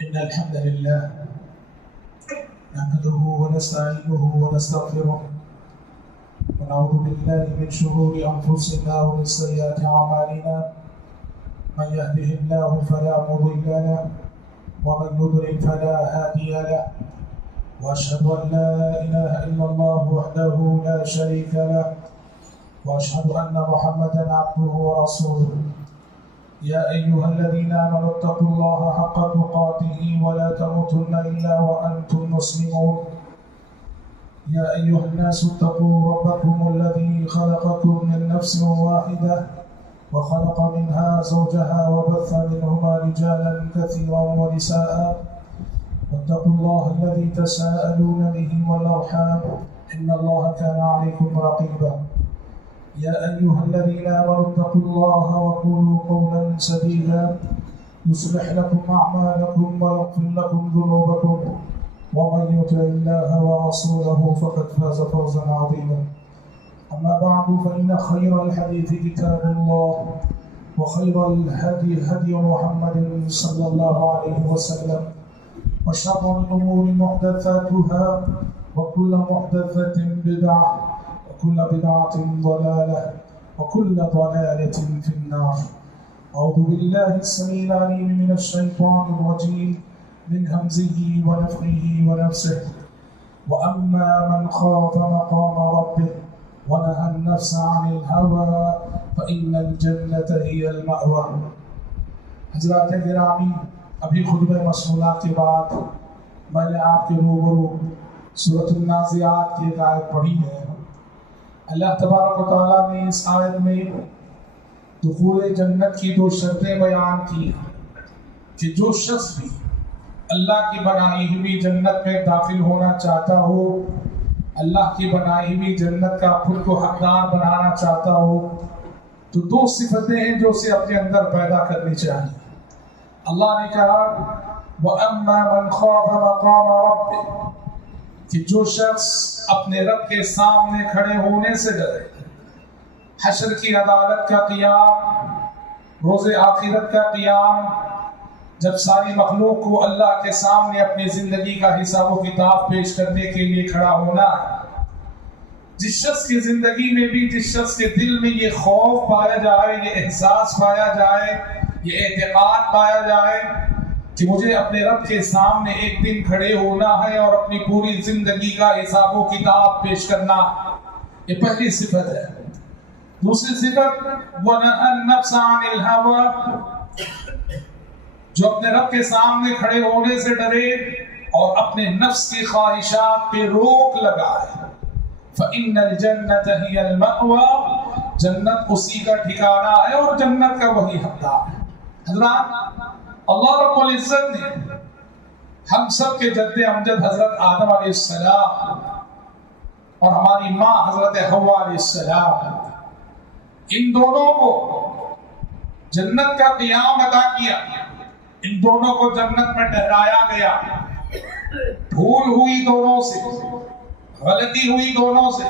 إن الحمد لله نحمده ونستعينه ونستغفره ونعوذ بالله من شرور أنفسنا ومن سيئات أعمالنا من يهده الله فلا مضل له ومن يضلل فلا هادي له وأشهد أن لا إله إلا الله وحده لا شريك له وأشهد أن محمدا عبده ورسوله يا أيها الذين آمنوا اتقوا الله حق تقاته ولا تموتن إلا وأنتم مسلمون يا أيها الناس اتقوا ربكم الذي خلقكم من نفس واحدة وخلق منها زوجها وبث منهما رجالا كثيرا ونساء واتقوا الله الذي تساءلون به والأرحام إن الله كان عليكم رقيبا يا أيها الذين آمنوا اتقوا الله وقولوا قولا سديدا يصلح لكم أعمالكم ويغفر لكم ذنوبكم ومن يطع الله ورسوله فقد فاز فوزا عظيما أما بعد فإن خير الحديث كتاب الله وخير الهدي هدي محمد صلى الله عليه وسلم وشر الأمور محدثاتها وكل محدثة بدعة وكل بدعة ضلالة وكل ضلالة في النار. أعوذ بالله السميع العليم من الشيطان الرجيم من همزه ونفخه ونفسه وأما من خاف مقام ربه ونهى النفس عن الهوى فإن الجنة هي المأوى. حضرات گرامی، ابھی خطبہ مسئولہ کے بعد میں نے آپ کے روبرو سورۃ النازعات کی ایک آیت پڑھی ہے. اللہ تبارک و تعالیٰ نے اس آیت میں دخول جنت کی دو شرطیں بیان کی کہ جو شخص بھی اللہ کی بنائی ہوئی جنت میں داخل ہونا چاہتا ہو، اللہ کی بنائی ہوئی جنت کا خود کو حقدار بنانا چاہتا ہو، تو دو صفتیں ہیں جو اسے اپنے اندر پیدا کرنی چاہیے. اللہ نے کہا وَأَمَّا مَنْ خَافَ مَقَامَ رَبِّهِ کہ جو شخص اپنے رب کے سامنے کھڑے ہونے سے ڈرے، حشر کی عدالت کا قیام، روز آخرت کا قیام، جب ساری مخلوق کو اللہ کے سامنے اپنی زندگی کا حساب و کتاب پیش کرنے کے لیے کھڑا ہونا ہے. جس شخص کی زندگی میں بھی، جس شخص کے دل میں یہ خوف پایا جائے، یہ احساس پایا جائے، یہ اعتقاد پایا جائے کہ مجھے اپنے رب کے سامنے ایک دن کھڑے ہونا ہے اور اپنی پوری زندگی کا حساب و کتاب پیش کرنا، یہ پہلی صفت ہے. دوسری صفت وَنَهَى النَّفْسَ عَنِ الْهَوَىٰ جو اپنے رب کے سامنے کھڑے ہونے سے ڈرے اور اپنے نفس کی خواہشات پہ روک لگائے. فَإِنَّ الْجَنَّةَ هِيَ الْمَأْوَىٰ جنت اسی کا ٹھکانہ ہے اور جنت کا وہی حقدار ہے. حضرات، اللہ رب العزت نے ہم سب کے جد امجد حضرت آدم علیہ السلام اور ہماری ماں حضرت حوا علیہ السلام، ان دونوں کو جنت کا قیام عطا کیا. ان دونوں کو جنت میں ٹھہرایا گیا. بھول ہوئی دونوں سے، غلطی ہوئی دونوں سے.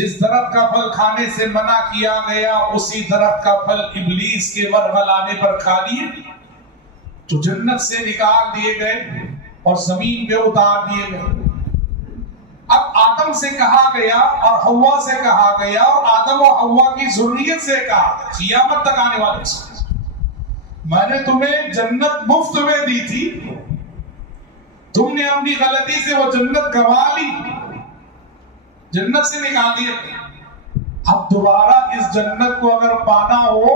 جس درخت کا پھل کھانے سے منع کیا گیا اسی درخت کا پھل ابلیس کے ورغلانے پر کھا لیے تو جنت سے نکال دیے گئے اور زمین پہ اتار دیے گئے. اب آدم سے کہا گیا اور حوا سے کہا گیا اور آدم و حوا کی ذریت سے کہا گیا، قیامت تک آنے والے سے میں نے تمہیں جنت مفت میں دی تھی، تم نے اپنی غلطی سے وہ جنت گنوا لی، جنت سے نکال دیا. اب دوبارہ اس جنت کو اگر پانا ہو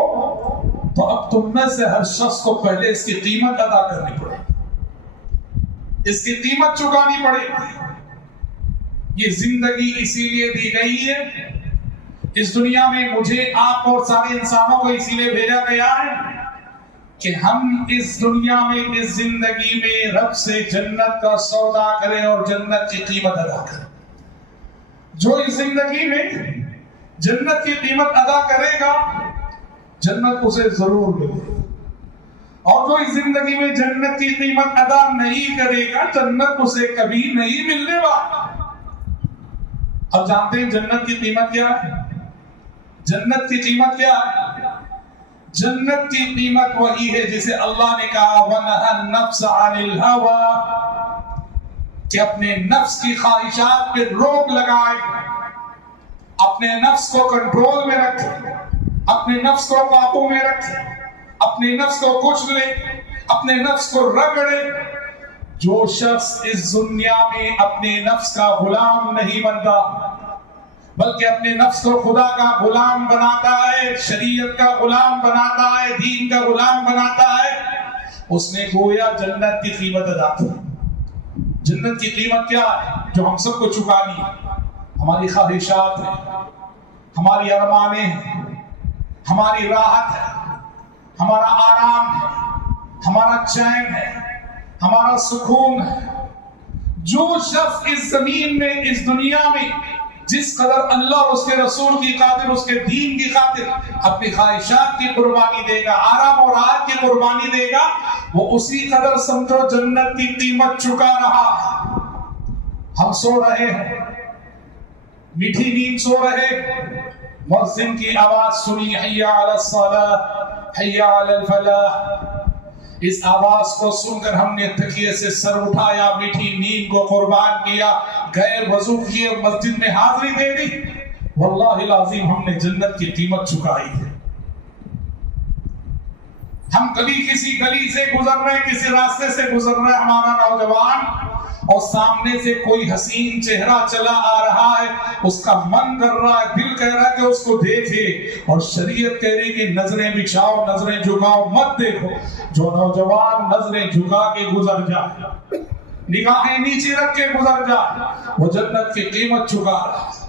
تو اب تم میں سے ہر شخص کو پہلے اس کی قیمت ادا کرنی پڑے گی، اس کی قیمت چکانی پڑے گی. یہ زندگی اسی لیے دی گئی ہے، اس دنیا میں مجھے آپ اور سارے انسانوں کو اسی لیے بھیجا گیا ہے کہ ہم اس دنیا میں، اس زندگی میں رب سے جنت کا سودا کریں اور جنت کی قیمت ادا کریں. جو اس زندگی میں جنت کی قیمت ادا کرے گا جنت اسے ضرور ملے، اور جو اس زندگی میں جنت کی قیمت ادا نہیں کرے گا جنت اسے کبھی نہیں ملنے والا. اب جانتے ہیں جنت کی قیمت کیا ہے؟ جنت کی قیمت کیا ہے؟ جنت کی قیمت وہی ہے جسے اللہ نے کہا وَنَهَى النَّفْسَ عَنِ الْهَوَىٰ، کہ اپنے نفس کی خواہشات پہ روک لگائے، اپنے نفس کو کنٹرول میں رکھے، اپنے نفس کو قابو میں رکھے، اپنے نفس کو کچلے، اپنے نفس کو رگڑے۔ جو شخص اس دنیا میں اپنے نفس کا غلام نہیں بنتا بلکہ اپنے نفس کو خدا کا غلام بناتا ہے، شریعت کا غلام بناتا ہے، دین کا غلام بناتا ہے، اس نے گویا جنت کی قیمت ادا کی۔ جنت کی قیمت کیا ہے؟ جو ہم سب کو چکانی ہے، ہماری خواہشات ہیں، ہماری ارمانیں ہیں، ہماری راحت ہے، ہمارا آرام ہے، ہمارا چین ہے، ہمارا سکون ہے۔ جو شخص اس زمین میں، اس دنیا میں جس قدر اللہ اور اس کے رسول کی خاطر، اس کے دین کی خاطر اپنی خواہشات کی قربانی دے گا، آرام اور راحت کی قربانی دے گا، وہ اسی قدر سمجھو جنت کی قیمت چکا رہا ہے۔ ہم سو رہے ہیں، میٹھی نیند سو رہے، مؤذن کی آواز سنی، حی علی الصلاۃ حی علی الفلاح، اس آواز کو سن کر ہم نے تکیے سے سر اٹھایا، میٹھی نیند کو قربان کیا، گئے وضو کیے، مسجد میں حاضری دے دی، واللہ العظیم ہم نے جنت کی قیمت چکائی ہے۔ ہم کبھی کسی گلی سے گزر رہے ہیں، کسی راستے سے گزر رہے ہیں، ہمارا نوجوان، اور سامنے سے کوئی حسین چہرہ چلا آ رہا ہے، اس کا من کر رہا ہے، دل کہہ رہا ہے کہ اس کو دیکھے، اور شریعت کہہ رہی کہ نظریں بچھاؤ، نظریں جھکاؤ، مت دیکھو۔ جو نوجوان نظریں جھکا کے گزر جائے، نگاہیں نیچے رکھ کے گزر جائے، وہ جنت کی قیمت چکا رہا ہے۔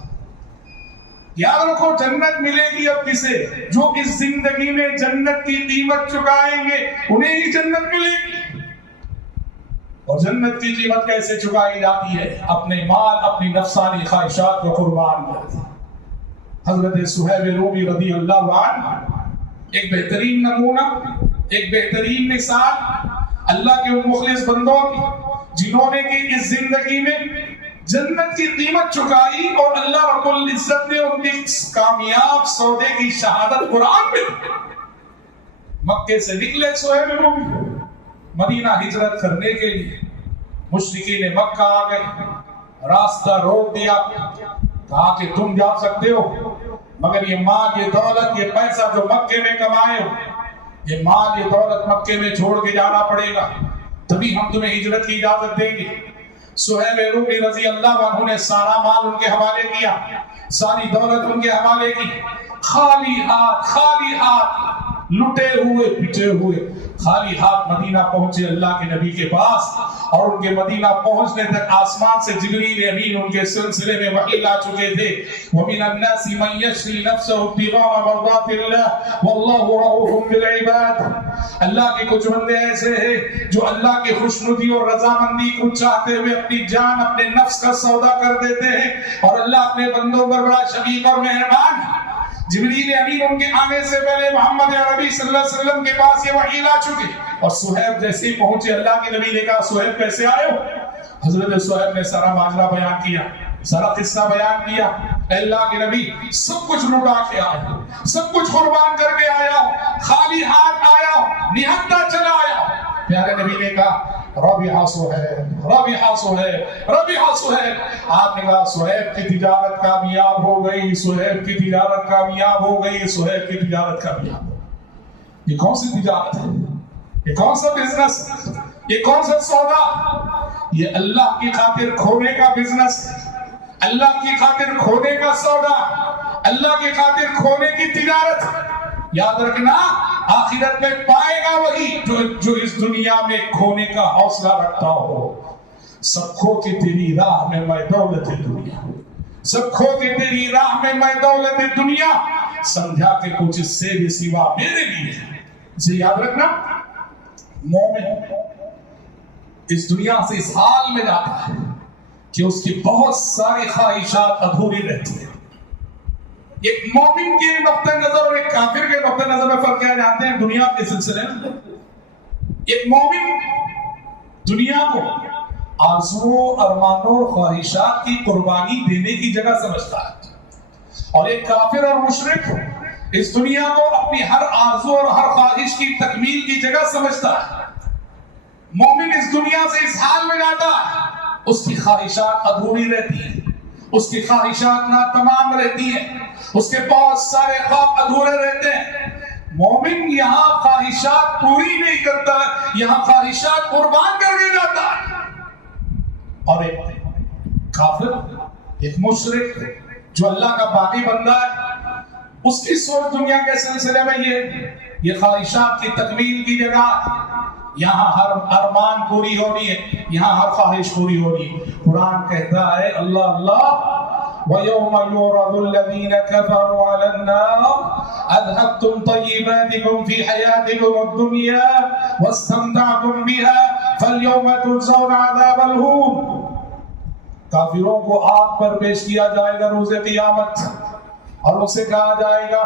یاد رکھو جنت ملے گی اب کسے؟ جو اس زندگی میں جنت کی قیمت چکائیں گے انہیں ہی جنت ملے گی۔ اور جنت کی قیمت کیسے چکائی جاتی ہے؟ اپنے مال، اپنی نفسانی خواہشات کو قربان کرتے۔ حضرت صہیب رومی رضی اللہ عنہ ایک بہترین نمونہ، ایک بہترین مثال اللہ کے ان مخلص بندوں کی جنہوں نے کہ اس زندگی میں جنت کی قیمت چکائی، اور اللہ رب العزت نے ان کی کامیاب سودے کی شہادت قرآن میں۔ مکے سے نکلے صہیب رومی مدینہ ہجرت کرنے کے لیے، مشرکین مکہ آ گئے، راستہ روک دیا، کہا کہ تم جا سکتے ہو مگر یہ مال، یہ دولت، یہ پیسہ جو مکے میں کمائے ہو، یہ مال، یہ دولت مکے میں چھوڑ کے جانا پڑے گا، تبھی ہم تمہیں ہجرت کی اجازت دیں گے۔ صہیب رومی رضی اللہ عنہ نے سارا مال ان کے حوالے کیا، ساری دولت ان کے حوالے کی، خالی ہاتھ لٹے ہوئے، پٹے ہوئے، خالی ہاتھ مدینہ پہنچے اللہ کے نبی کے پاس، اور ان کے مدینہ پہنچنے تک آسمان سے جبریل امین ان کے سلسلے میں وحی لا چکے تھے۔ وَمِنَ النَّاسِ مَن يَشْرِي نَفْسَهُ ابْتِغَاءَ مَرْضَاتِ اللَّهِ وَاللَّهُ رَءُوفٌ بِالْعِبَادِ۔ اللہ کے کچھ بندے ایسے ہیں جو اللہ کی خوشنودی اور رضامندی کو چاہتے ہوئے اپنی جان، اپنے نفس کا سودا کر دیتے ہیں، اور اللہ اپنے بندوں پر بڑا شفیق اور مہربان۔ جبریل امین ان کے آنے سے پہلے محمد عربی صلی اللہ علیہ وسلم کے پاس یہ وحی لا چکے، اور صہیب جیسے ہی پہنچے اللہ کے نبی نے کہا صہیب کیسے آئے ہو؟ حضرت صہیب نے سارا ماجرا بیان کیا، سارا قصہ بیان کیا۔ اللہ کے نبی سب کچھ لٹا کے آیا، سب کچھ قربان کر کے آیا، خالی ہاتھ آیا، نہتا چلا آیا۔ پیارے نبی نے کہا ربح صہیب، ربح صہیب، ربح صہیب۔ آپ نے کہا صہیب کی تجارت کامیاب ہو گئی، صہیب کی تجارت کامیاب ہو گئی، صہیب کی تجارت کامیاب ہو گئی۔ یہ کون سی تجارت ہے؟ یہ کون سا بزنس؟ یہ کون سا سودا؟ یہ اللہ کی خاطر کھونے کا بزنس، اللہ کی خاطر کھونے کا سودا، اللہ کی خاطر کھونے کی تجارت۔ یاد رکھنا آخرت میں پائے گا وہی جو اس دنیا میں کھونے کا حوصلہ رکھتا ہو۔ سب کھو کے تیری راہ میں میں دولت دنیا، سب کھو کے تیری راہ میں میں دولت دنیا، سمجھا کہ کچھ اس سے بھی سوا میرے لیے ہے۔ اسے یاد رکھنا، مومن اس دنیا سے اس حال میں جاتا ہے کہ اس کی بہت ساری خواہشات ادھوری رہتی ہیں۔ ایک مومن کے نقطہ نظر اور ایک کافر کے نقطہ نظر میں فرق کیا جانتے ہیں دنیا کے سلسلے میں؟ ایک مومن دنیا کو آرزو، ارمانوں اور خواہشات کی قربانی دینے کی جگہ سمجھتا ہے، اور ایک کافر اور مشرک اس دنیا کو اپنی ہر آرزو اور ہر خواہش کی تکمیل کی جگہ سمجھتا ہے. مومن اس دنیا سے اس حال میں جاتا ہے اس کی خواہشات ادھوری رہتی ہیں, اس کی خواہشات ناتمام رہتی ہیں, اس کے بہت سارے خواب ادھورے رہتے ہیں. مومن یہاں خواہشات پوری نہیں کرتا, یہاں خواہشات قربان کر کے جاتا ہے. اور ایک کافر, ایک مشرک جو اللہ کا باقی بندہ ہے, اس کی سوچ دنیا کے سلسلے میں یہ خواہشات کی تکمیل کی جگہ, یہاں ہر ارمان پوری ہونی ہے, یہاں ہر خواہش پوری ہونی ہے. قرآن کہتا ہے اللہ اللہ وَيَوْمَ يُعْرَضُ الَّذِينَ كَفَرُوا عَلَى النَّارِ أَذْهَبْتُمْ طَيِّبَاتِكُمْ فِي حَيَاتِكُمُ الدُّنْيَا وَاسْتَمْتَعْتُمْ بِهَا فَالْيَوْمَ تُجْزَوْنَ عَذَابَ الْهُونِ. کافروں کو آگ پر پیش کیا جائے گا روز قیامت, اور اسے کہا جائے گا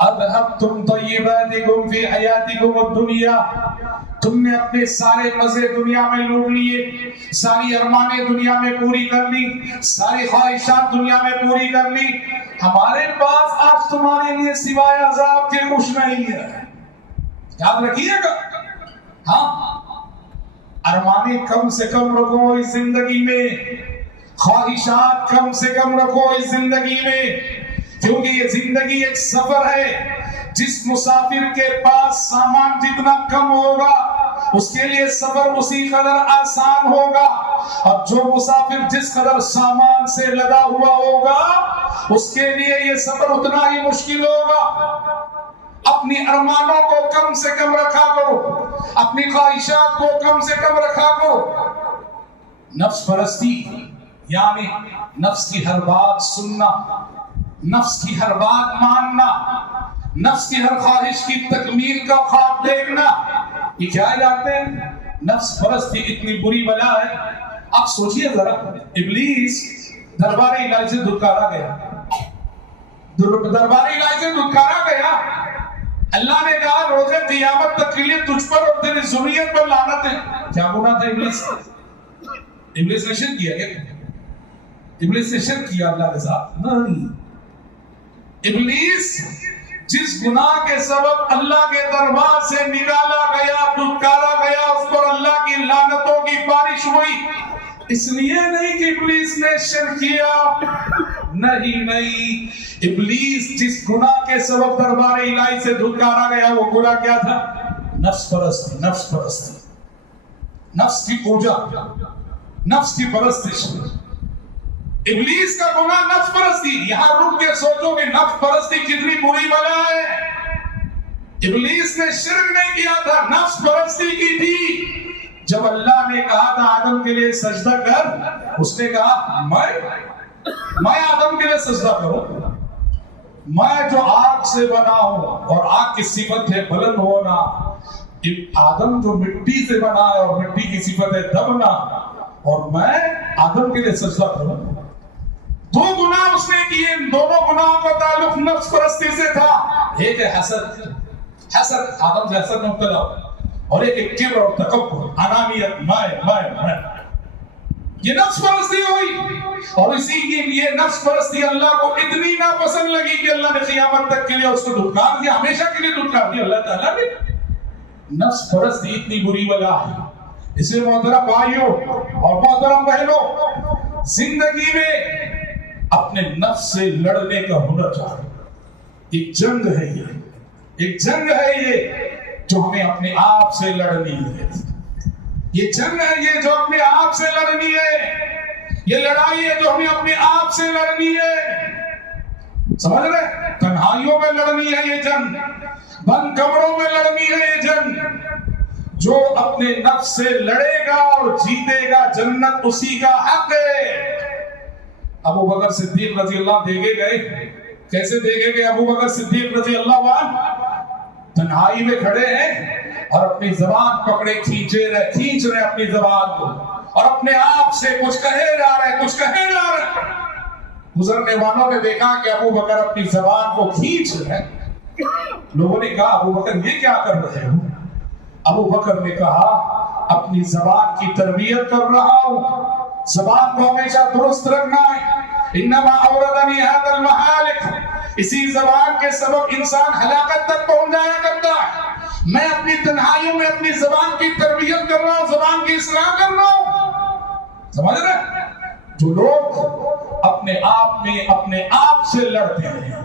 اذهبتم طیباتکم فی حیاتکم الدنیا, تم نے اپنے سارے مزے دنیا میں لوٹ لیے, ساری ارمانیں دنیا میں پوری کر لی, ساری خواہشات دنیا میں پوری کر لی, ہمارے پاس آج تمہارے لیے سوائے عذاب کے کچھ نہیں ہے. یاد رکھیے گا, ہاں ارمانیں کم سے کم رکھو اس زندگی میں, خواہشات کم سے کم رکھو اس زندگی میں, کیونکہ یہ زندگی ایک سفر ہے. جس مسافر کے پاس سامان جتنا کم ہوگا اس کے لیے سفر اسی قدر آسان ہوگا, اور جو مسافر جس قدر سامان سے لدا ہوا ہوگا اس کے لیے یہ سفر اتنا ہی مشکل ہوگا. اپنی ارمانوں کو کم سے کم رکھا کرو, اپنی خواہشات کو کم سے کم رکھا کرو. نفس پرستی یعنی نفس کی ہر بات سننا, نفس کی ہر بات ماننا, نفس کی ہر خواہش کی تکمیل کا خواب دیکھنا, یہ کیا جانتے ہیں؟ نفس پرستی اتنی بری بلا ہے. آپ سوچئے ذرا, ابلیس دربار الہی سے دھتکارا گیا, دربار الہی سے دھتکارا گیا. اللہ نے کہا روز قیامت تک کے لیے تجھ پر اور تیری ذریت پر لعنت ہے. کیا گناہ تھا ابلیس؟ ابلیس نے شرک کیا کیا؟ ابلیس نے شرک کیا اللہ کے ساتھ؟ نہیں. ابلیس جس گناہ کے سبب اللہ کے دربار سے نکالا گیا, دھتکارا گیا, اس پر اللہ کی لعنتوں کی بارش ہوئی, اس لیے نہیں کہ ابلیس نے شرک کیا, نہیں. ابلیس جس گناہ کے سبب دربار الہی سے دھتکارا گیا وہ گناہ کیا تھا؟ نفس پرستی, نفس پرستی, نفس کی پوجا, نفس کی پرستش. ابلیس کا گناہ نفس پرستی. یہاں رک کے سوچو کہ نفس پرستی کتنی بری بلا ہے. ابلیس نے شرک نہیں کیا تھا, نفس پرستی کی تھی. جب اللہ نے کہا تھا آدم کے لیے سجدہ کر, اس نے کہا میں آدم کے لیے سجدہ کروں, میں جو آگ سے بنا ہوں, اور آگ کی صفت ہے بلند ہونا, آدم جو مٹی سے بنا ہے اور مٹی کی صفت ہے دبنا, اور میں آدم کے لیے سجدہ کروں. دو گناہ اس نے کیے, دونوں گناہوں کا تعلق نفس پرستی سے تھا. ایک ہے حسد, آدم سے حسد مبتلا, اور ایک کبر اور تکبر, انانیت, میں. یہ نفس پرستی ہوئی, اور اسی کی یہ نفس پرستی اللہ کو اتنی ناپسند لگی کہ اللہ نے قیامت تک کے لیے اس کو دھتکار دیا, ہمیشہ کے لیے دھتکار دیا اللہ تعالیٰ نے. نفس پرستی اتنی بری بلا ہے. اس لیے محترم بھائیوں اور محترم بہنوں, زندگی میں اپنے نفس سے لڑنے کا ہنر چاہیے. ایک جنگ ہے ایک جنگ ہے یہ جو ہمیں اپنے آپ سے لڑنی ہے. یہ جنگ ہے یہ جو اپنے آپ سے لڑنی ہے. یہ لڑائی ہے جو ہمیں اپنے آپ سے لڑنی ہے. سمجھ رہے؟ تنہائیوں میں لڑنی ہے یہ جنگ, بند کمروں میں لڑنی ہے یہ جنگ. جو اپنے نفس سے لڑے گا اور جیتے گا, جنت اسی کا حق ہے. ابو بکر صدیق رضی اللہ دیکھے گئے, کیسے دیکھے گئے؟ ابو بکر صدیق رضی اللہ عنہ تنہائی میں کھڑے ہیں اور اپنی زبان پکڑے کھینچ رہے اپنی زبان کو, اور اپنے آپ سے کچھ کہے جا رہے. گزرنے والوں نے دیکھا کہ ابو بکر اپنی زبان کو کھینچ رہے. لوگوں نے کہا ابو بکر یہ کیا کر رہے ہو؟ ابو بکر نے کہا اپنی زبان کی تربیت کر رہا ہوں, زبان کو ہمیشہ درست رکھنا ہے. انما اوردنی هذا المهالك, اسی زبان کے سبب انسان ہلاکت تک پہنچ جایا کرتا ہے۔ میں اپنی تنہائیوں میں اپنی زبان کی تربیت کر رہا ہوں، زبان کی اصلاح کر رہا ہوں، سمجھ رہے؟ جو لوگ اپنے آپ سے لڑتے ہیں،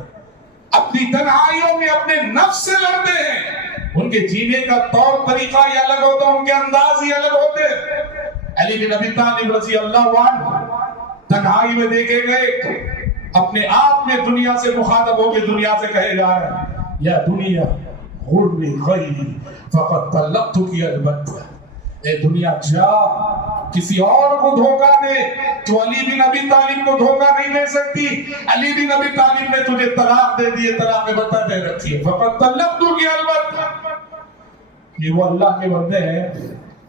اپنی تنہائیوں میں اپنے نفس سے لڑتے ہیں، ان کے جینے کا طور طریقہ ہی الگ ہوتا ہے، ان کے انداز ہی الگ ہوتے ہیں۔ علی بن ابی طالب رضی اللہ عنہ تنہائی میں دیکھے گئے، اپنے آپ میں دنیا سے مخاطب ہو کے دنیا سے کہے جا رہے ہیں، یا دنیا غربی غیری فقط طلقتک البتہ، اے دنیا جا کسی اور کو دھوکہ دے، تو علی بن ابی طالب کو دھوکہ نہیں دے سکتی۔ علی بن ابی طالب نے تجھے طلاق دے دی، طلاق بتہ دے رکھی ہے، فقط طلقتک البتہ۔ یہ وہ اللہ کے بندے ہیں،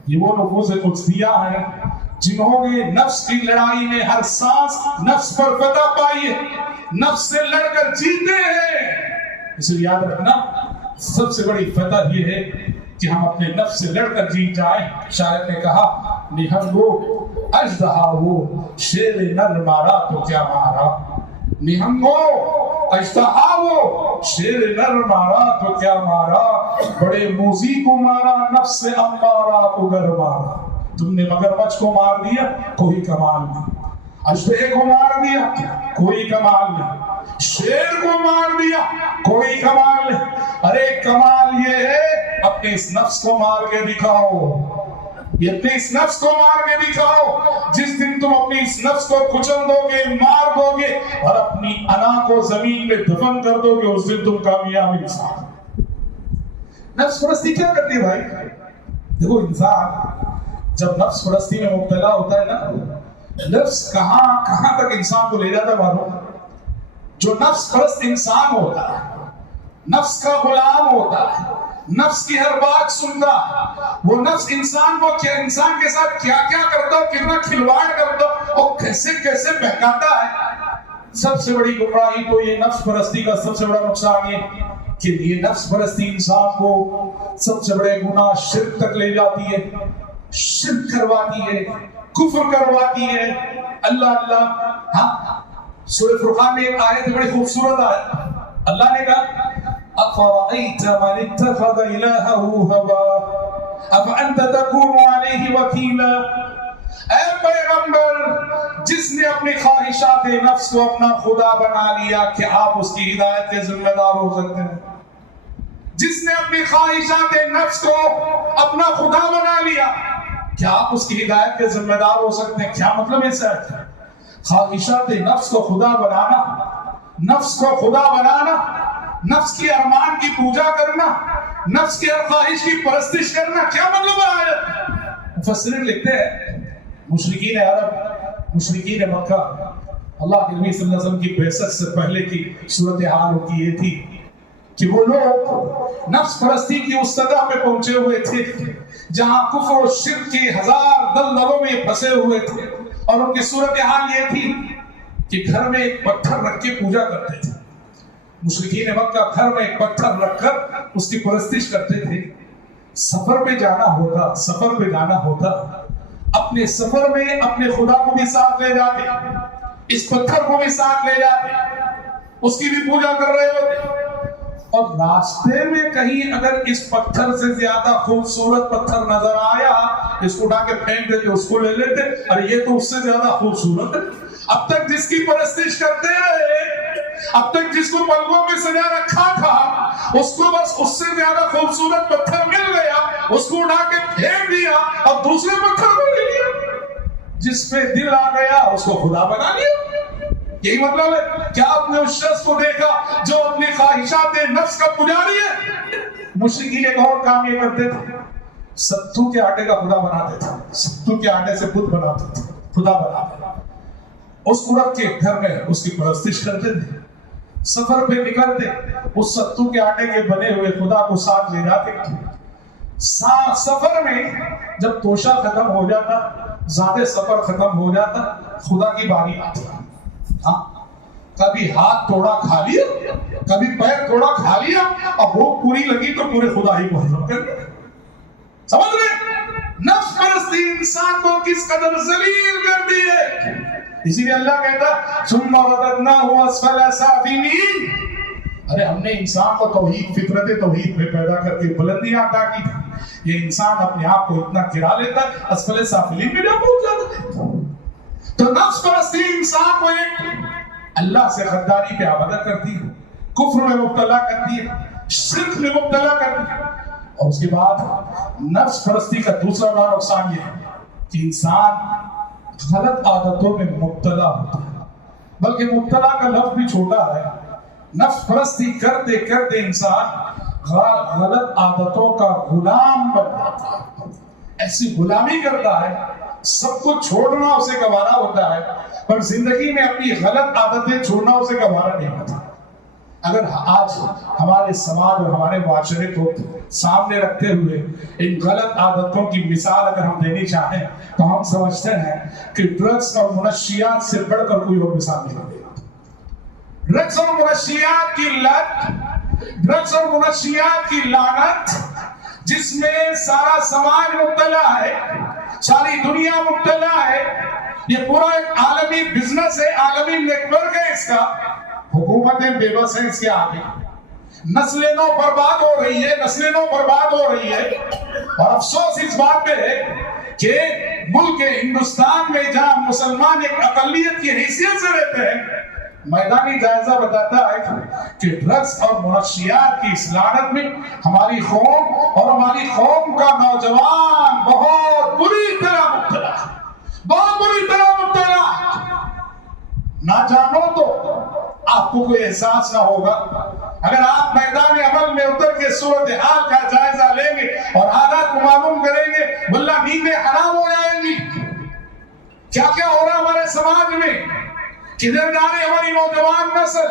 یہ وہ نفوس قدسیہ ہیں جنہوں نے نفس کی لڑائی میں ہر سانس نفس پر فتح پائی ہے، نفس سے لڑ کر جیتے ہیں۔ اس لیے یاد رکھنا، سب سے بڑی فتح یہ ہے کہ ہم اپنے نفس سے لڑ کر جیت جائیں۔ شاعر نے کہا، نہنگو اژدہا وہ شیر نر مارا تو کیا مارا، نہنگو اژدہا وہ شیر نر مارا تو کیا مارا، بڑے موذی کو مارا نفس امارہ کو گر مارا۔ تم نے مگرمچھ کو مار دیا، کوئی کمال نہیں، اژدہے کو مار دیا، کوئی کمال نہیں، شیر کو مار دیا، کوئی کمال نہیں۔ ارے کمال یہ ہے اپنے اس نفس کو مار کے دکھاؤ، یہ اپنے اس نفس کو مار کے دکھاؤ۔ جس دن تم اپنی اس نفس کو کچل دو گے، مار دو گے اور اپنی انا کو زمین میں دفن کر دو گے، اس دن تم کامیاب انسان۔ نفس پرستی کیا کرتی ہے بھائی؟ دیکھو، انسان جب نفس پرستی میں مبتلا ہوتا ہے نا، نفس کہاں تک انسان کو لے جاتا ہے معلوم؟ جو نفس پرست انسان ہوتا ہے، نفس کا غلام ہوتا ہے، نفس کی ہر بات سنتا، وہ نفس انسان کے ساتھ کیا کرتا ہو، کتنا کھلواڑ کرتا ہو اور کیسے بہکاتا ہے۔ سب سے بڑی گمراہی تو یہ نفس پرستی کا سب سے بڑا نقصان یہ کہ یہ نفس پرستی انسان کو سب سے بڑے گناہ شرک تک لے جاتی ہے، شرک کرواتی ہے، کفر کرواتی ہے۔ اللہ ہاں، سورہ فرقان میں ایک آیت بڑی خوبصورت آیت، اللہ نے کہا أَفَرَأَيْتَ مَنِ اتَّخَذَ إِلَٰهَهُ هَوَاهُ أَفَأَنْتَ تَكُونُ عَلَيْهِ وَكِيلًا۔ اے پیغمبر، جس نے اپنی خواہشات نفس کو اپنا خدا بنا لیا، کہ آپ اس کی ہدایت کے ذمہ دار ہو سکتے ہیں؟ جس نے اپنی خواہشات نفس کو اپنا خدا بنا لیا، کیا آپ اس کی ہدایت کے ذمہ دار ہو سکتے ہیں؟ کیا مطلب اس ہے؟ خواہشات نفس کو خدا بنانا، نفس کو خدا بنانا، نفس کی ارمان کی پوجا کرنا، نفس کی ہر خواہش کی پرستش کرنا، کیا مطلب ہے آیت؟ مفسرین لکھتے ہیں، مشرکین عرب، مشرکین مکہ، اللہ کے نبی صلی اللہ علیہ وسلم کی بعثت سے پہلے کی صورتحال کی یہ تھی کہ وہ لوگ نفس پرستی کی اس سطح پہ پہنچے ہوئے تھے جہاں کفر و شرک کی ہزار دلدلوں میں پھنسے ہوئے تھے، اور ان کی صورتحال یہ تھی کہ گھر میں ایک پتھر رکھ کے پوجا کرتے تھے۔ مشرکین مکہ گھر میں ایک پتھر رکھ کر اس کی پرستش کرتے تھے۔ سفر پہ جانا ہوتا، اپنے سفر میں اپنے خدا کو بھی ساتھ لے جاتے، اس پتھر کو بھی ساتھ لے جاتے، اس کی بھی پوجا کر رہے ہوتے، اور راستے میں کہیں اگر اس پتھر سے زیادہ خوبصورت پتھر نظر آیا، اس کو اٹھا کے پھینک دیتے، اس کو لے لیتے، اور یہ تو اس سے زیادہ خوبصورت ہے۔ اب تک جس کی پرستش کرتے رہے، اب تک جس کو پلکوں میں سجا رکھا تھا، اس کو بس اس سے زیادہ خوبصورت پتھر مل گیا، اس کو اٹھا کے پھینک دیا اور دوسرے پتھر کو لے لیا۔ جس پہ دل آ گیا اس کو خدا بنا لیا۔ یہی مطلب ہے۔ کیا آپ نے اس شخص کو دیکھا جو اپنی خواہشات نفس کا پجاری ہے؟ مشرکین ایک اور کام یہ کرتے تھے، ستو کے آٹے کا خدا بناتے تھے، ستو کے آٹے سے بت بناتے تھے، خدا بناتے تھے، اس کو رکھ کے گھر میں اس کی پرستش کرتے تھے۔ سفر پہ نکلتے اس ستو کے آٹے کے بنے ہوئے خدا کو ساتھ لے جاتے۔ سفر میں جب توشہ ختم ہو جاتا، زیادہ سفر ختم ہو جاتا، خدا کی باری آتی۔ ہاں، کبھی ہاتھ توڑا کھا لیا، کبھی پیر توڑا کھا لیا، اور بھوک پوری لگی تو پورے خدا ہی کو حضم کر لیا۔ سمجھ رہے؟ نفس پرستی انسان کو کس قدر ذلیل کر دی ہے۔ اسی لیے اللہ کہتا ثم رددناه اسفل سافلین، ارے ہم نے انسان کو توحید فطرت توحید پہ پیدا کر کے بلندیاں عطا کی تھی، یہ انسان اپنے آپ کو اتنا گرا لیتا ہے اسفل سافلین میں نہ پہنچ جاتا ہے۔ تو نفس پرستی انسان کو ایک اللہ سے غداری پہ آمادہ کرتی ہے، کفر میں مبتلا کرتی ہے، شرک میں مبتلا کرتی ہے، اور اس کے بعد نفس پرستی کا دوسرا بڑا نقصان یہ ہے کہ انسان غلط عادتوں میں مبتلا ہوتا ہے، بلکہ مبتلا کا لفظ بھی چھوٹا ہے، نفس پرستی کرتے کرتے انسان غلط عادتوں کا غلام بن جاتا ہے، ایسی غلامی کرتا ہے، سب کچھ چھوڑنا اسے گوارا ہوتا ہے، پر زندگی میں اپنی غلط عادتیں چھوڑنا اسے گوارا نہیں ہوتا۔ اگر آج ہمارے سماج اور ہمارے معاشرے کو سامنے رکھتے ہوئے ان غلط عادتوں کی مثال اگر ہم دینی چاہیں تو ہم سمجھتے ہیں کہ ڈرگز اور منشیات سے بڑھ کر کوئی اور مثال نہیں ہوگی۔ ڈرگز اور منشیات کی لت، ڈرگز اور منشیات کی لعنت، جس میں سارا سماج مبتلا ہے، ساری دنیا مبتلا ہے، یہ پورا ایک عالمی بزنس ہے، عالمی نیٹ ورک ہے اس کا، حکومتیں بے بس ہیں اس کے آگے، نسلیں نو برباد ہو رہی ہے، نسلیں نو برباد ہو رہی ہے، اور افسوس اس بات پہ ہے کہ ملک ہندوستان میں جہاں مسلمان ایک اقلیت کی حیثیت سے رہتے ہیں، میدانی جائزہ بتاتا ہے کہ ڈرگز اور منشیات کی اس لعنت میں ہماری قوم اور ہماری قوم کا نوجوان بہت بری طرح مبتلا، بہت بری طرح مبتلا۔ نہ جانو تو آپ کو کوئی احساس نہ ہوگا، اگر آپ میدان عمل میں اتر کے صورتحال کا جائزہ لیں گے اور حالات کو معلوم کریں گے، واللہ نیندیں حرام ہو جائیں گی۔ کیا کیا ہو رہا ہمارے سماج میں، کدھر جا رہے ہماری نوجوان نسل،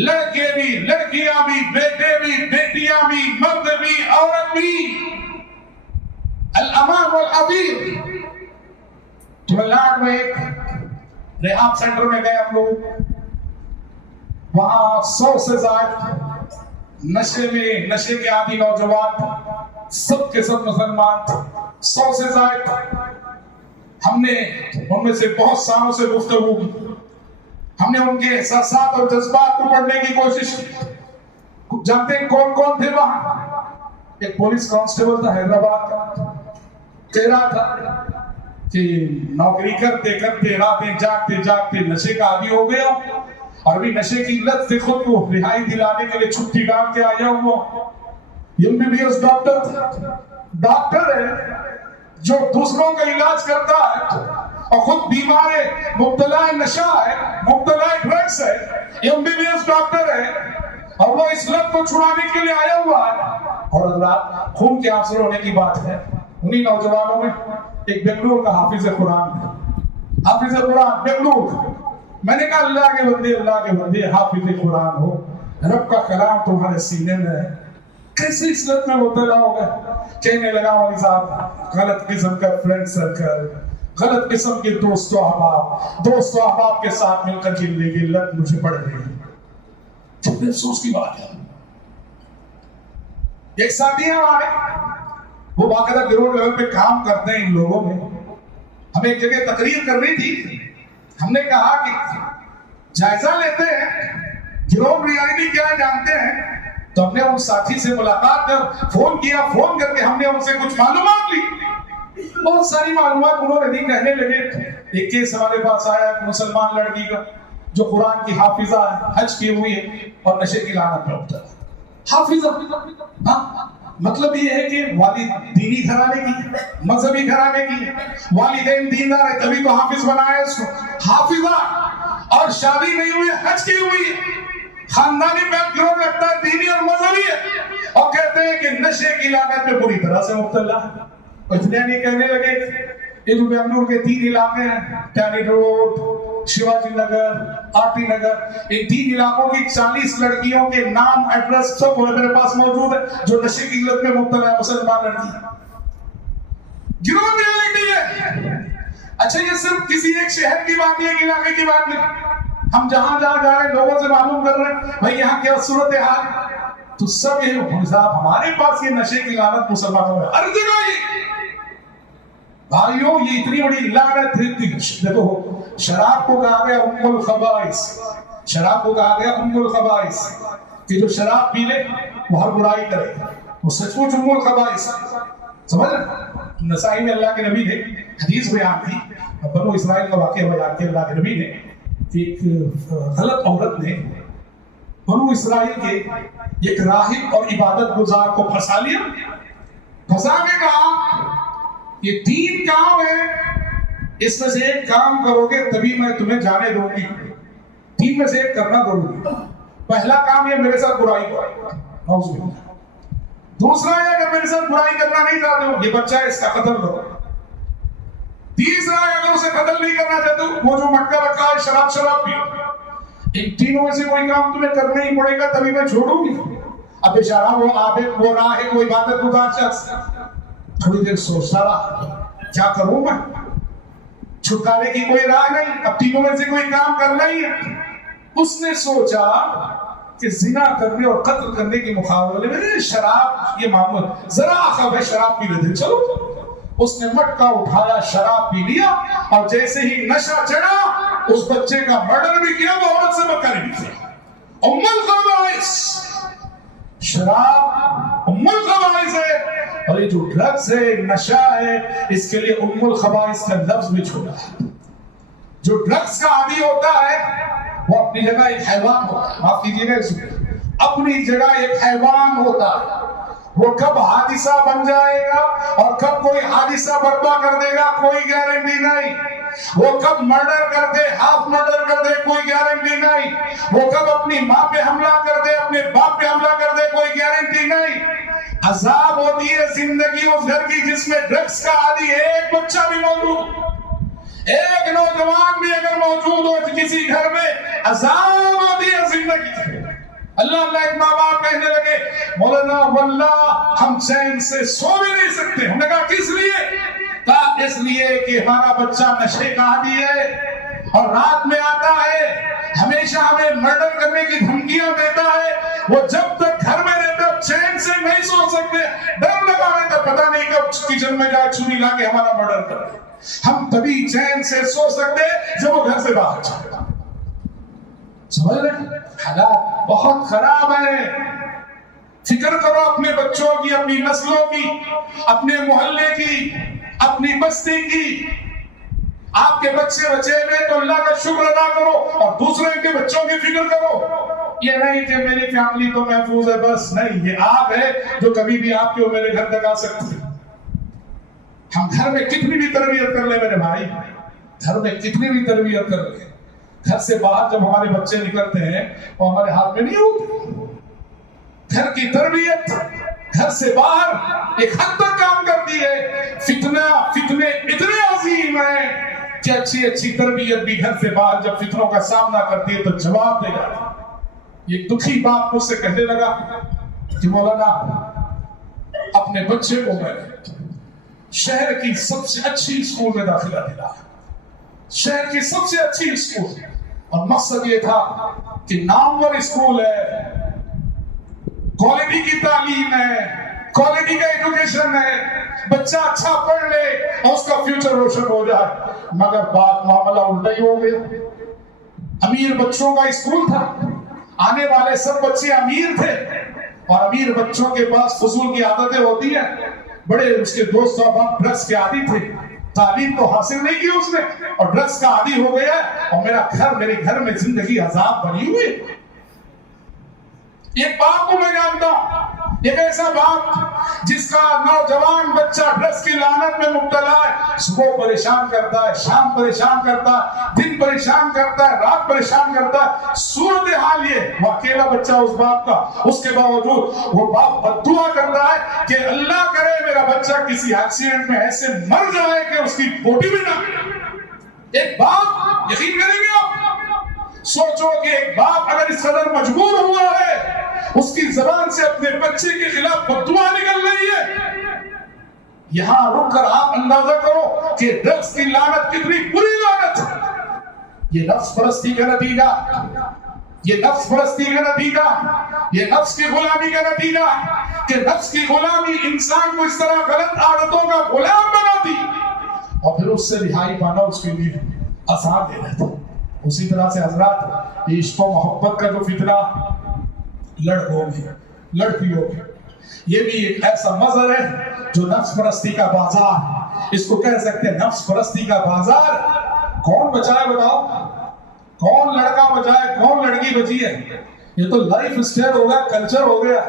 لڑکے بھی، لڑکیاں بھی، بیٹے بھی، بیٹیاں بھی، مرد بھی، عورت بھی، الامان والعبیر۔ تملناڈ میں ایک ریحاب سینٹر میں گئے ہم لوگ، وہاں 100 سے زائد نشے کے عادی نوجوان، سب کے سب مسلمان، 100 سے زائد۔ ہم نے ان میں سے بہت سالوں سے گفتگو کی، ہم نے ان کے احساسات اور جذبات کو پڑھنے کی کوشش کی۔ جانتے ہیں کون کون تھے وہاں؟ ایک پولیس کانسٹیبل تھا حیدرآباد کا، کہہ رہا تھا کہ نوکری کرتے کرتے راتیں جاگتے جاگتے نشے کا عادی ہو گیا، اور بھی نشے کی لت سے خود کو رہائی دلانے کے لیے چھٹی ڈال کے آیا ہوا۔ MBBS ڈاکٹر تھا، ڈاکٹر ہے جو دوسروں کا علاج کرتا ہے اور خود بیمار ہے، مبتلا نشہ ہے، مبتلا ڈرگس ہے، MBBS ڈاکٹر ہے، اور وہ اس لت کو چھڑانے کے لیے آیا ہوا ہے۔ اور حضرات، خون کے آنسو ہونے کی بات ہے، انہی نوجوانوں میں ایک بنگلور کا حافظ قرآن ہے، حافظ قرآن بنگلور۔ میں نے کہا اللہ کے بندے، اللہ کے بندے، حافظ قرآن ہو، رب کا کلام تمہارے سینے میں ہے، کیسے اس لت میں مبتلا ہو گئے؟ کہنے لگا مولوی صاحب، غلط قسم کا فرینڈ سرکل، غلط قسم کے دوست و احباب کے ساتھ مل کر جلنے کی لت مجھے پڑ گئی۔ کتنے افسوس کی بات ہے۔ ایک ساتھی ہیں ہمارے، وہ باقاعدہ گروہ لیول پہ کام کرتے ہیں ان لوگوں میں۔ ہمیں ایک جگہ تقریر کرنی تھی، ہم نے کہا کہ جائزہ لیتے ہیں گروہ ریالٹی کیا جانتے ہیں، تو ہم نے ان ساتھی سے ملاقات کر فون کیا، فون کر کے ہم نے ان سے کچھ معلومات لی۔ بہت ساری معلومات انہوں نے دی، کہنے لگے ایک کیس ہمارے پاس آیا ایک مسلمان لڑکی کا جو قرآن کی حافظہ ہے، حج کی ہوئی ہے اور نشے کی لعنت میں مبتلا ہے۔ حافظہ، مطلب یہ ہے کہ والد دینی گھرانے کی، مذہبی گھرانے کی، والدین دیندار ہے تبھی تو حافظ بنایا اس کو، حافظہ، اور شادی نہیں ہوئی، حج کی ہوئی، خاندانی بیک گراؤنڈ رکھتا ہے، دینی اور مذہبی ہے، اور کہتے ہیں کہ نشے کی لعنت میں پوری طرح سے مبتلا ہے۔ اتنے نہیں کہنے لگے، یہ جو بنگلور کے 3 علاقے ہیں، ٹینی روڈ، شیواجی نگر، آرٹی نگر، ان 3 علاقوں کی 40 لڑکیوں کے نام ایڈریس سب میرے پاس موجود ہے جو نشے کی لت میں مبتلا ہے، مسلمان لڑکی۔ گروہ ریالٹی ہے۔ اچھا، یہ صرف کسی ایک شہر کی بات نہیں، ایک علاقے کی بات نہیں، ہم جہاں جہاں جا رہے ہیں لوگوں سے معلوم کر رہے ہیں بھائی یہاں کیا صورتحال، تو سب یہ صاحب ہمارے پاس یہ نشے کی لعنت مسلمانوں میں ہر جگہ ہی۔ بھائیوں، یہ اتنی بڑی لعنت ہے۔ دیکھو، شراب کو کہا گیا ام الخبائث، شراب کو کہا گیا ام الخبائث، کہ جو شراب پی لے وہ ہر برائی کرے، وہ سچ مچ ام الخبائث، سمجھ رہے؟ نسائی میں اللہ کے نبی نے حدیث بیان کی، بنو اسرائیل کا واقعہ بیان کیا اللہ کے نبی نے کہ ایک غلط عورت نے بنو اسرائیل کے ایک راہب اور عبادت گزار کو پھنسا لیا، پھنسا کے کہا یہ 3 کام ہے، اس میں سے ایک کام کرو گے تبھی میں تمہیں جانے دوں گی، 3 میں سے ایک کرنا ضروری۔ پہلا کام یہ میرے ساتھ برائی کرو، دوسرا ہے اگر میرے ساتھ برائی کرنا نہیں چاہتے ہو یہ بچہ ہے اس کا قتل کرو، تیسرا ہے اگر اسے قتل نہیں کرنا چاہتے ہو وہ جو مٹکا رکھا ہے شراب پیو، ان تینوں میں سے کوئی کام تمہیں کرنا ہی پڑے گا تبھی میں چھوڑوں گی۔ اب اشارہ وہ عابد وہ راہ کوئی عبادت گزار شخص تھوڑی دیر سوچتا رہا کیا کروں میں، چھٹکارے کی کوئی راہ نہیں، اب تینوں میں سے کوئی کام کرنا ہی ہے۔ اس نے سوچا کہ زنا کرنے اور قتل کرنے کے مقابلے میں شراب یہ معمول ذرا اخف ہے، شراب پی لیتے چلو۔ اس نے مٹکا اٹھایا، شراب پی لیا، اور جیسے ہی نشہ چڑھا اس بچے کا مرڈر بھی کیا، وہ عورت سے بدکاری بھی کیا۔ ام الخبائث شراب ام الخبائث ہے، اور یہ جو ڈرگز ہے نشہ ہے اس کے لیے ام الخبائث کا لفظ بھی چھوڑا ہے۔ جو ڈرگز کا عادی ہوتا ہے وہ اپنی جگہ ایک حیوان ہوتا ہے، معاف کیجیے گا، اپنی جگہ ایک حیوان ہوتا ہے، وہ کب حادثہ بن جائے گا اور کب کوئی حادثہ برپا کر دے گا کوئی گارنٹی نہیں، وہ کب مرڈر کر دے ہاف مرڈر کر دے کوئی گارنٹی نہیں، وہ کب اپنی ماں پہ حملہ کر دے اپنے باپ پہ حملہ کر دے کوئی گارنٹی نہیں۔ عذاب ہوتی ہے زندگی اس گھر کی جس میں ڈرگز کا عادی ایک بچہ بھی موجود، ایک نوجوان بھی اگر موجود ہو کسی گھر میں عذاب ہوتی ہے زندگی۔ اللہ ایک ماں باپ کہنے لگے مولانا واللہ ہم چین سے سو بھی نہیں سکتے، ہم نے کہا کس لیے؟ کہا اس لیے کہ ہمارا بچہ نشے کا عادی ہے اور رات میں آتا ہے ہمیشہ ہمیں مرڈر کرنے کی دھمکیاں دیتا ہے، وہ جب تک گھر میں رہتا چین سے نہیں سو سکتے، ڈر لگا رہتا پتہ نہیں کب کچن میں جائے چھری لا کے ہمارا مرڈر کر دے۔ ہم تبھی چین سے سو سکتے جب وہ گھر سے باہر جائے۔ سمجھ رہے؟ حالات بہت خراب ہیں، فکر کرو اپنے بچوں کی، اپنی نسلوں کی، اپنے محلے کی، اپنی بستی کی۔ آپ کے بچے بچے میں تو اللہ کا شکر ادا کرو اور دوسرے کے بچوں کی فکر کرو۔ یہ نہیں کہ میری فیملی تو محفوظ ہے بس، نہیں، یہ آگ ہے جو کبھی بھی آپ کے اور میرے گھر تک آ سکتی ہے۔ ہم گھر میں کتنی بھی تربیت کر لیں میرے بھائی، گھر میں کتنی بھی تربیت کر لیں، گھر سے باہر جب ہمارے بچے نکلتے ہیں وہ ہمارے ہاتھ میں نہیں ہوتے۔ گھر کی تربیت گھر سے باہر ایک حد تک کام کرتی ہے۔ فتنے اتنے عظیم ہیں کہ اچھی تربیت بھی گھر سے باہر جب فتنوں کا سامنا کرتی ہے تو جواب دے جاتی ہے۔ یہ دکھی باپ مجھ سے کہنے لگا کہ مولانا اپنے بچے کو میں شہر کی سب سے اچھی اسکول میں داخلہ دلا، شہر کی سب سے اچھی اسکول، اور مقصد یہ تھا کہ نامور اسکول ہے، کوالٹی کی تعلیم ہے، کوالٹی کا ایجوکیشن ہے، بچہ اچھا پڑھ لے اور اس کا فیوچر روشن ہو جائے۔ مگر بات معاملہ الٹا ہی ہو گیا۔ امیر بچوں کا اسکول تھا، آنے والے سب بچے امیر تھے، اور امیر بچوں کے پاس فضول کی عادتیں ہوتی ہیں، بڑے اس کے دوست اور باپ ڈرگز کے عادی تھے، تعلیم تو حاصل نہیں کی اس نے اور ڈرگز کا عادی ہو گیا، اور میرے گھر میں زندگی عذاب بنی ہوئی۔ ایک باپ کو میں جانتا ہوں، ایک ایسا باپ جس کا نوجوان بچہ ڈرگز کی لعنت میں مبتلا ہے، صبح پریشان کرتا ہے، شام پریشان کرتا ہے، دن پریشان کرتا ہے، رات پریشان کرتا ہے۔ صورتحال یہ وہ اکیلا بچہ اس باپ کا، اس کے باوجود وہ باپ بد دعا کرتا ہے کہ اللہ کرے میرا بچہ کسی ایکسیڈنٹ میں ایسے مر جائے کہ اس کی بوٹی بھی نہ ملے۔ ایک باپ، یقین کریں گے آپ، سوچو کہ ایک باپ اگر اس قدر مجبور ہوا ہے، اس کی زبان سے اپنے بچے کے خلاف بددعا نکل رہی ہے، یہاں رک کر آپ اندازہ کرو کہ ڈرگز کی لعنت کتنی بری لعنت ہے۔ یہ نفس پرستی کا نتیجہ، یہ نفس پرستی کا نتیجہ، یہ نفس کی غلامی کا نتیجہ، کہ نفس کی غلامی انسان کو اس طرح غلط عادتوں کا غلام بناتی اور پھر اس سے رہائی پانا اس کے لیے آسان دے دیتا۔ اسی طرح سے حضرات، یہ عشق و محبت کا جو فتنہ لڑکوں میں لڑکیوں میں. یہ بھی ایک ایسا مظہر ہے جو نفس پرستی کا بازار، اس کو کہہ سکتے ہیں نفس پرستی کا بازار. کون بچائے بتاؤ؟ کون لڑکا بچائے؟ کون لڑکی بچی ہے؟ یہ تو لائف اسٹائل ہو گیا، کلچر ہو گیا.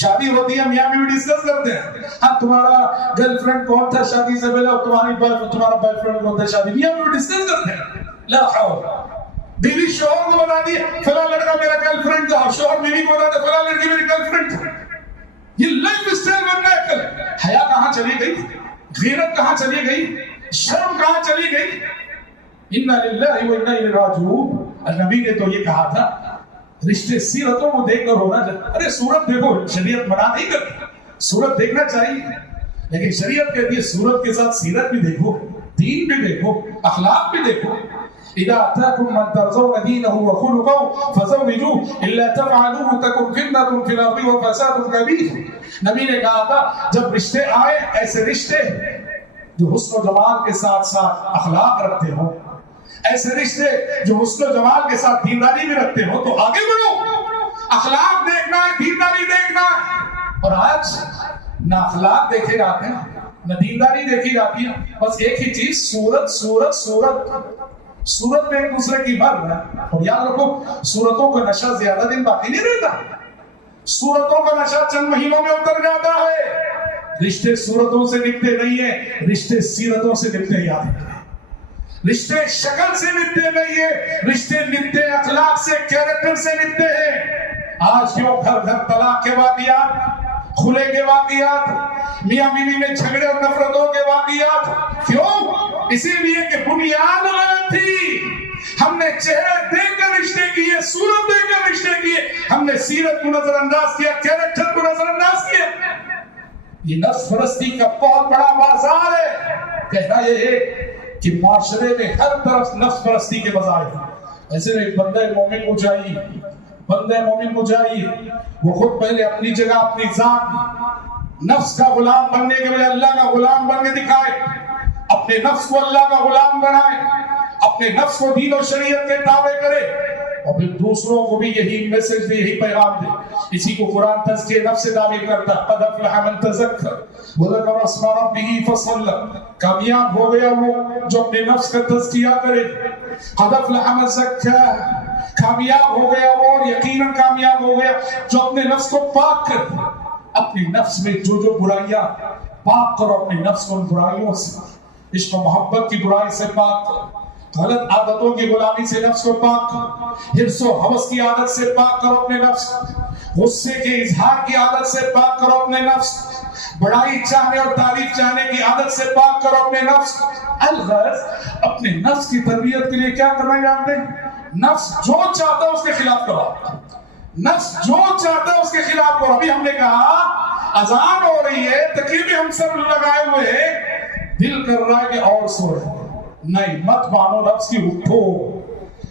شادی ہوتی ہے میاں بیوی ڈسکس کرتے ہیں، ہاں تمہارا گرل فرینڈ کون تھا شادی سے پہلے اور تمہارا بوائے فرینڈ کون تھا شادی، میاں بیوی ڈسکس کرتے ہیں. لا حول. بیوی شوہر کو بتا دی فلاں لڑکا میرا گرل فرینڈ تھا، شوہر بیوی کو بتا دے فلاں لڑکی میری گرل فرینڈ تھی. یہ لائف اسٹائل بن گیا. کل حیا کہاں چلی گئی؟ غیرت کہاں چلی گئی؟ شرم کہاں چلی گئی؟ انا للہ و انا الیہ راجعون. نبی نے تو یہ کہا تھا رشتے سیرتوں کو دیکھ کر ہونا چاہیے. ارے صورت دیکھو، شریعت منع نہیں کرتی، صورت دیکھنا چاہیے، لیکن شریعت کہتی ہے صورت کے ساتھ سیرت بھی دیکھو، دین بھی دیکھو، اخلاق بھی دیکھو. اذا اتاكم من ترضون دينه وخلقه فزوجوه الا تفعلوه تكن فتنة في الارض وفساد كبير. نبی نے کہا تھا جب رشتے آئے ایسے رشتے جو حسن و جمال کے ساتھ ساتھ اخلاق رکھتے ہو، ایسے رشتے جو حسن و جمال کے ساتھ دینداری بھی رکھتے ہو تو آگے بڑھو. اخلاق دیکھنا ہے، دینداری دیکھنا ہے. اور آج نہ اخلاق دیکھے جاتے ہیں نہ دینداری دیکھی جاتی ہے، بس ایک ہی چیز صورت صورت صورت. صورت میں ایک دوسرے کی بھر ہے. اور یاد رکھو صورتوں کا نشہ زیادہ دن باقی نہیں رہتا، صورتوں کا نشہ چند مہینوں میں اتر جاتا ہے. رشتے صورتوں سے نپٹے نہیں ہیں، رشتے سیرتوں سے نپٹے. یاد رکھیں رشتے شکل سے نپٹے نہیں ہیں، رشتے نپٹے اخلاق سے، کیریکٹر سے نپٹے ہیں. آج کیوں گھر گھر طلاق کے واقعات، کھلے کے واقعات، میاں بیوی میں جھگڑے اور نفرتوں کے واقعات؟ کیوں؟ اسی لیے کہ بنیاد غلط تھی. ہم نے چہرے دیکھ کر رشتے کیے، صورت دیکھ کر رشتے کیے، ہم نے سیرت کو نظر انداز کیا، کیریکٹر کو نظر انداز کیا. یہ نفس پرستی کا بہت بڑا بازار ہے. کہنا یہ ہے کہ معاشرے میں ہر طرف نفس پرستی کے بازار ہیں. ایسے ایک بندہ مومن کو چاہیے، بندہ مومن کو چاہیے وہ خود پہلے اپنی جگہ اپنی ذات نفس کا غلام بننے کے بجائے اللہ کا غلام بن کے دکھائے، اپنے نفس کو اللہ کا غلام بنائے، اپنے نفس کو دین و شریعت کے تابع کرے، اور پھر دوسروں کو بھی یہی میسج دے، یہی پیغام دے. اسی کو قرآن تزکیہ نفس سے تعبیر کرتا ہے. قد افلح من تزکر وذکر اسم ربہ فصلی. کامیاب ہو گیا وہ جو اپنے نفس کا تزکیہ کرے. قد افلح من زکاہا. کامیاب ہو گیا وہ، اور یقیناً کامیاب ہو گیا جو اپنے نفس کو پاک کرے. اپنے نفس میں جو برائیاں پاک کرو، اپنے نفس کو ان برائیوں سے، عشق و محبت کی برائی سے پاک کرو، غلط عادتوں کی غلامی سے نفس کو پاک کرو، حرص و حوث کی عادت سے پاک کرو اپنے نفس، غصے کے اظہار کی عادت سے پاک کرو اپنے نفس، بڑائی چاہنے اور تعریف چاہنے کی عادت سے پاک کرو اپنے نفس. الغرض اپنے نفس کی تربیت کے لیے کیا کرنا جانتے ہیں؟ نفس جو چاہتا ہے اس کے خلاف کرو، نفس جو چاہتا ہے اس کے خلاف کرو. ابھی ہم نے کہا اذان ہو رہی ہے، تقریباً ہم سب لگائے ہوئے ہیں، دل کر رہا ہے کہ اور سو رہے. نہیں، مت مانو نفس کی، اٹھو.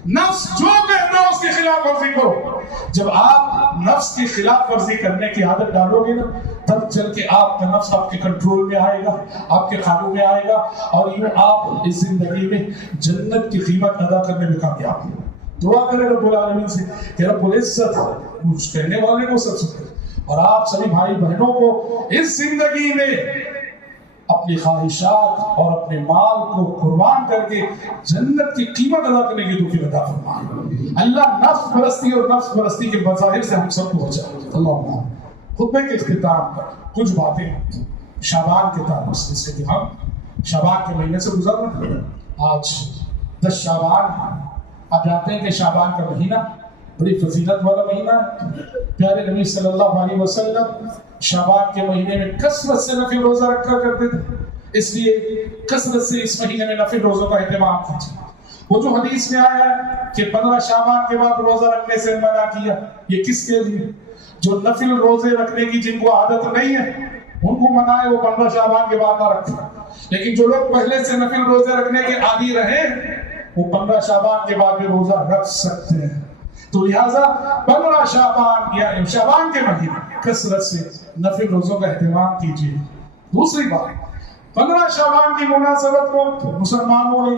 نفس جو کہتا ہے اس کی خلاف ورزی کرو. جب آپ نفس کی خلاف ورزی کرنے کی عادت ڈالو گے نا، تب چل کے آپ کا نفس آپ کے کنٹرول میں آئے گا، آپ کے قابو میں آئے گا، اور یوں آپ اس زندگی میں جنت کی قیمت ادا کرنے میں کامیاب ہوں. دعا کریں رب العالمین سے کہ رب العزت مجھ کہنے والے کو سب سے اور آپ سبھی بھائی بہنوں کو اس زندگی میں اپنی خواہشات اور اپنے مال کو قربان کر کے جنت کی قیمت ادا کرنے کی توفیق عطا فرمائے. اللہ نفس پرستی اور نفس پرستی کے مظاہر سے ہم سب کو بچائے. اللہ خطبے کے اختتام پر کچھ باتیں شعبان کے تعلق سے، جس سے کہ ہم شعبان کے مہینے سے گزر رہے ہیں. آج 10 شعبان. آپ جانتے ہیں کہ شعبان کا مہینہ بڑی فضیلت والا مہینہ ہے. پیارے نبی صلی اللہ علیہ وسلم شعبان کے مہینے میں کثرت سے نفل روزہ رکھا کرتے تھے، اس لیے کثرت سے اس مہینے میں نفل روزوں کا اہتمام کیجیے. وہ جو حدیث میں آیا ہے کہ 15 شعبان کے بعد روزہ رکھنے سے منع کیا، یہ کس کے لیے؟ جو نفل روزے رکھنے کی جن کو عادت نہیں ہے ان کو منع ہے وہ 15 شعبان کے بعد نہ رکھیں. لیکن جو لوگ پہلے سے نفل روزے رکھنے کے عادی رہے وہ 15 شعبان کے بعد بھی روزہ رکھ سکتے ہیں. تو لہٰذا 15 شعبان یا شعبان کے مہینے کثرت سے نفل روزوں کا اہتمام کیجیے. دوسری بات، 15 شعبان کی مناسبت کو مسلمانوں نے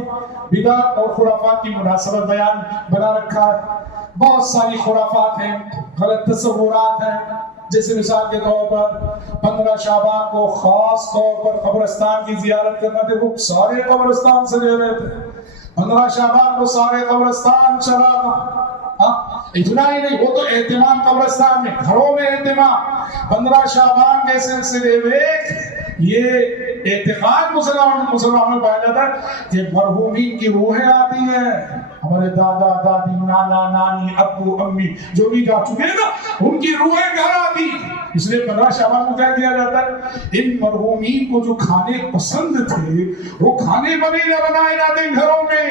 بدعت اور خرافات کی مناسبت بیان بنا رکھا ہے. بہت ساری خرافات ہیں، غلط تصورات ہیں. جیسے مثال کے طور پر 15 شعبان کو خاص طور پر قبرستان کی زیارت کرنا تھے، وہ سارے قبرستان سجے ہوئے تھے. 15 شعبان کو سارے قبرستان چراغ. اتنا ہی نہیں، وہ تو اہتمام قبرستان میں، گھروں میں اہتمام. 15 شعبان کے سلسلے میں یہ اعتقاد مسلمانوں میں پایا جاتا ہے کہ مرحومین کی روحیں آتی ہیں. ہمارے دادا دادی نانا نانی ابو امی جو بھی جا چکے ہیں نا، ان کی روحیں گھر آتی. اس لیے 15 شعبان کو کیا کیا جاتا ہے، ان مرحومین کو جو کھانے پسند تھے وہ کھانے بنائے جاتے ہیں، گھروں میں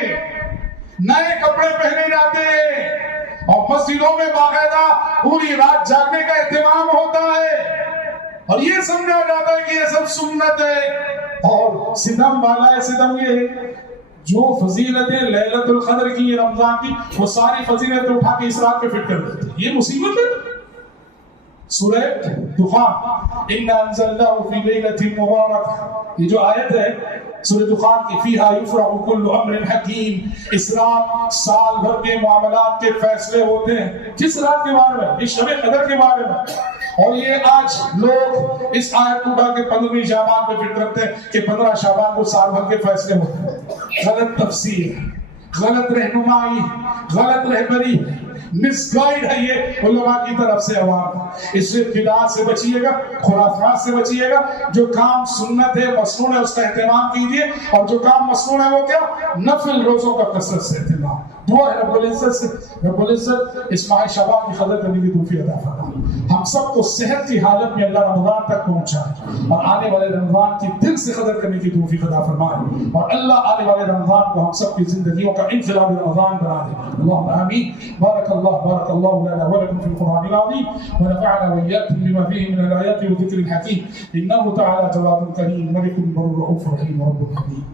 نئے کپڑے پہنے جاتے ہیں، اور مسجدوں میں باقاعدہ پوری رات جاگنے کا اہتمام ہوتا ہے. اور یہ سمجھا جاتا ہے کہ یہ سب سنت ہے. اور ستم والا ہے، ستم یہ جو فضیلتیں لیلۃ القدر کی، رمضان کی، وہ ساری فضیلتیں اٹھا کے اس رات پہ فٹ کر دیتے. یہ مصیبت ہے. سورہ دخان اِنَّا أَنزَلْنَاهُ فِي لَيْلَةٍ مُبَارَكَةٍ، یہ جو آیت ہے سورہ دخان کی، فیہا یفرق کل امر حکیم، اس رات سال بھر کے معاملات کے فیصلے ہوتے ہیں. کس رات کے بارے میں؟ اس شب قدر کے بارے میں. اور یہ آج لوگ اس آیت کو اٹھا کے 15 شعبان پہ فٹ رکھتے ہیں کہ 15 شعبان کو سال بھر کے فیصلے ہوتے ہیں. غلط تفسیر، غلط رہنمائی، غلط رہبری، مس گائیڈ ہے یہ علماء کی طرف سے عوام. اس سے بدعات سے بچیے گا، خرافات سے بچیے گا. جو کام سنت ہے، مسنون ہے، اس کا اہتمام کیجیے. اور جو کام مسنون ہے وہ کیا؟ نفل روزوں کا کثرت سے اہتمام. دعا ہے رب العزت سے، رب العزت اس ماہ شعبان کی قدر کرنے کی توفیق عطا فرمائے. ہم سب کو صحت کی حالت میں اللہ رمضان تک پہنچائے، اور آنے والے رمضان کی دل سے قدر کرنے کی توفیق عطا فرمائے. اور اللہ آنے والے رمضان کو ہم سب کی زندگیوں کا انقلاب رمضان بنا دے. اللهم آمین. بارک اللہ لنا ولکم فی القرآن العظیم، ونفعنا وإياكم بما فيه من الآيات والذكر الحكيم. إنه تعالى جواد كريم، ملك بر رؤوف رحيم رب العالمين.